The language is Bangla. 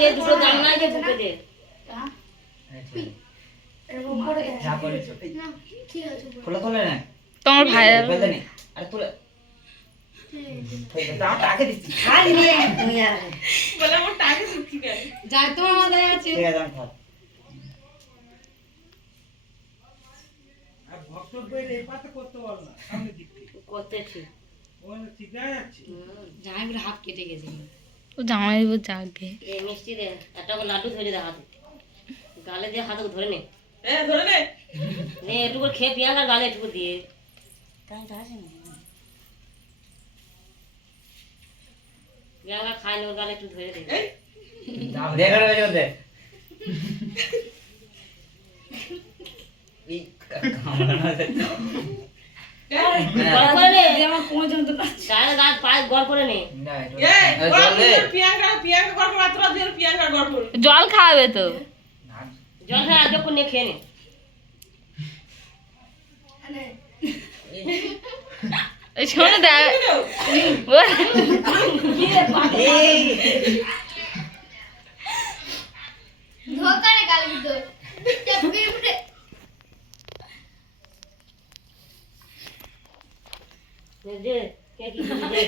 দিয়ে দুটো জানলা দিয়ে ঢুকে দে। তোমার ভাই আরে তুলে দাও টাকে দিচ্ছি খালি নিয়ে তুমি আর বলে আমার টাকা দিচ্ছি কেন? যাই তোমার মাথায় আছে ঠিক আছে আমি খাও আর ভক্তদের এই পাতে করতে পারো না সামনে দিক থেকে করতেছি। ওখানে ঠিক আছে যাচ্ছে জামাই বলে হাত কেটে গেছে ও জামাই জাগে এই মিষ্টি দে একটা করে লাড্ডু ধরে দে হাতে, গালে দিয়ে হাতে ধরে নে। হ্যাঁ ধরে নে। নে একটু খেয়ে পিয়াঙ্গার গালে একটু দিয়ে কাইটা আসে না পিয়াঙ্গা খাই না, ওর গালে একটু ধরে দে। এই দাও দে করে বেজে দে এই কামড়া দে গড় করে নে, আমার কোন যন্ত্র গায়ে গায়ে পায়ে গড় করে নে। না এই এটা জল দে প্রিয়াঙ্কা গল্প মাত্র দিয়ে প্রিয়াঙ্কা গল্প। জল খাওয়াবে তো জল খায় আগে করে খেয়ে নে। শোনো দেখ ধোকারে গালি দিত দে কে কি দে